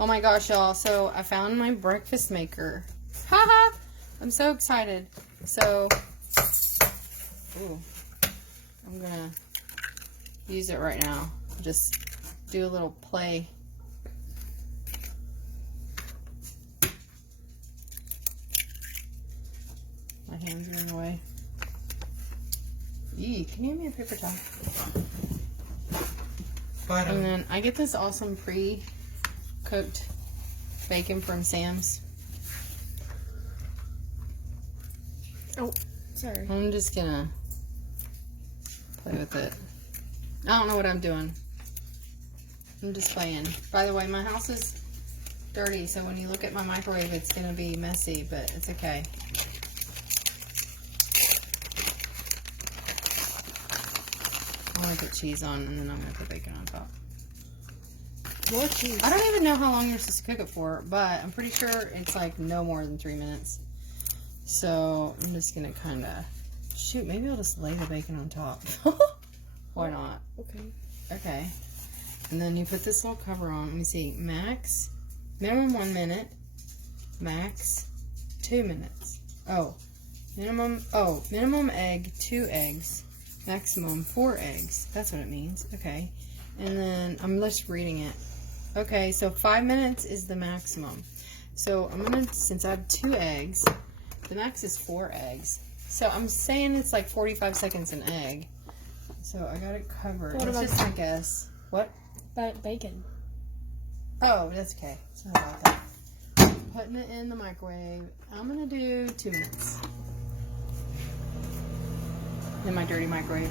Oh my gosh, y'all. So I found my breakfast maker. Haha! I'm so excited. So, ooh, I'm gonna use it right now. Just do a little play. My hands are in the way. Eee, can you hand me a paper towel? And then I get this awesome pre-cooked bacon from Sam's. Oh, sorry. I'm just gonna play with it. I don't know what I'm doing. I'm just playing. By the way, my house is dirty, so when you look at my microwave, it's gonna be messy, but it's okay. I'm gonna put cheese on, and then I'm gonna put bacon on top. More cheese. I don't even know how long you're supposed to cook it for, but I'm pretty sure it's like no more than 3 minutes. So I'm just gonna kind of shoot. Maybe I'll just lay the bacon on top. Why not? Okay. Okay. And then you put this little cover on. Let me see. Max, minimum 1 minute. Max, 2 minutes. Minimum egg, 2 eggs. Maximum 4 eggs. That's what it means. Okay. And then I'm just reading it. Okay, so 5 minutes is the maximum. So I'm gonna, since I have 2 eggs, the max is 4 eggs. So I'm saying it's like 45 seconds an egg. So I got it covered. What That's about just my guess. What? But bacon. Oh, that's okay. Sorry about that. Putting it in the microwave. I'm gonna do 2 minutes. In my dirty microwave.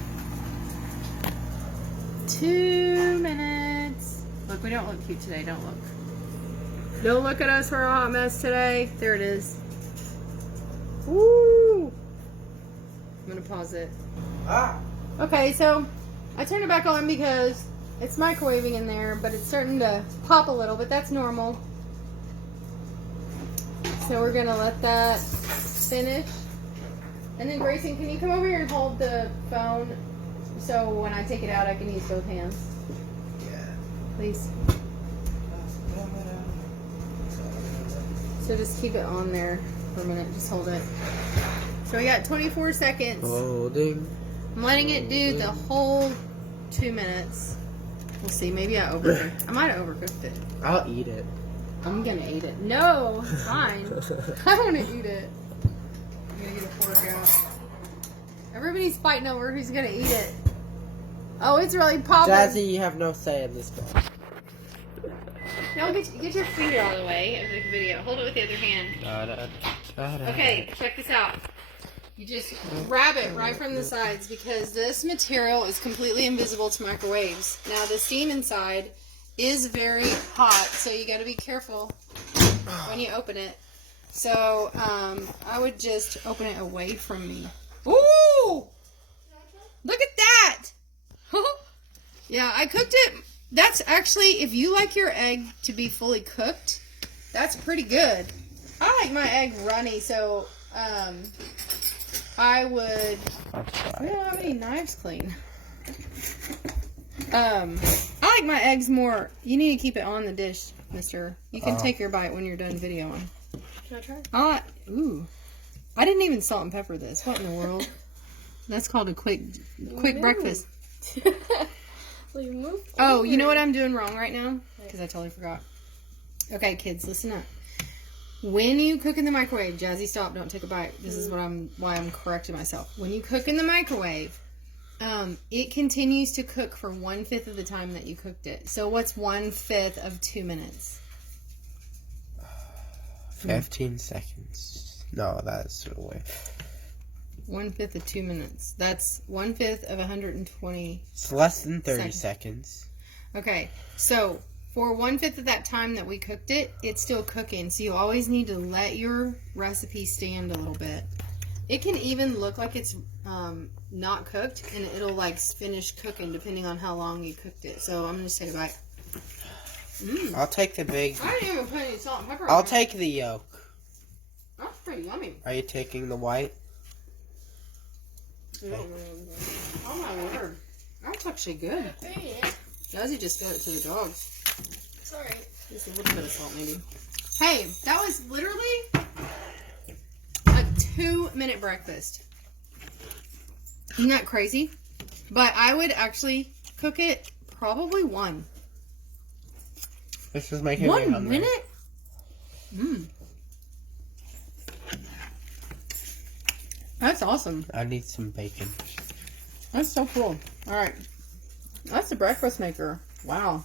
2 minutes. Look, we don't look cute today. Don't look. Don't look at us for a hot mess today. There it is. Woo! I'm gonna pause it. Okay, so I turned it back on because it's microwaving in there, but it's starting to pop a little, but that's normal. So we're gonna let that finish. And then Grayson, can you come over here and hold the phone so when I take it out I can use both hands? Yeah. Please. So just keep it on there for a minute. Just hold it. So we got 24 seconds. Holding. I'm letting it do the whole 2 minutes. We'll see. Maybe I overcooked. I might have overcooked it. I'll eat it. I'm gonna eat it. No, it's fine. I want to eat it. I'm gonna get a fork out. Everybody's fighting over who's gonna eat it. Oh, it's really popping. Jazzy, you have no say in this one. No, get your finger out of the way of the video. Hold it with the other hand. Okay, check this out. You just grab it right from the sides because this material is completely invisible to microwaves. Now, the steam inside is very hot, so you got to be careful when you open it. So, I would just open it away from me. Ooh! Look at that! Yeah, I cooked it. That's actually, if you like your egg to be fully cooked, that's pretty good. I like my egg runny, so I would. We don't have any knives clean. I like my eggs more. You need to keep it on the dish, mister. You can take your bite when you're done videoing. Can I try? Ooh. I didn't even salt and pepper this. What in the world? That's called a quick breakfast. Oh, you know what I'm doing wrong right now? Because I totally forgot. Okay, kids, listen up. When you cook in the microwave, Jazzy, stop, don't take a bite. This is why I'm correcting myself. When you cook in the microwave, it continues to cook for 1/5 of the time that you cooked it. So what's 1/5 of 2 minutes? 15 seconds. No, that's way. 1/5 of 2 minutes. That's 1/5 of 120. It's less than 30 seconds. Okay, so for 1/5 of that time that we cooked it, it's still cooking. So you always need to let your recipe stand a little bit. It can even look like it's not cooked, and it'll like finish cooking depending on how long you cooked it. So I'm gonna take a bite. I'll take the big. I didn't even put any salt and pepper. I'll take the yolk. That's pretty yummy. Are you taking the white? Oh my word, that's actually good. Jazzy just fed it to the dogs. Sorry. Just a little bit of salt, maybe. Hey, that was literally a 2-minute breakfast. Isn't that crazy? But I would actually cook it probably 1. This is making me 1 hungry. minute? Mmm. That's awesome. I need some bacon. That's so cool. All right. That's the breakfast maker. Wow.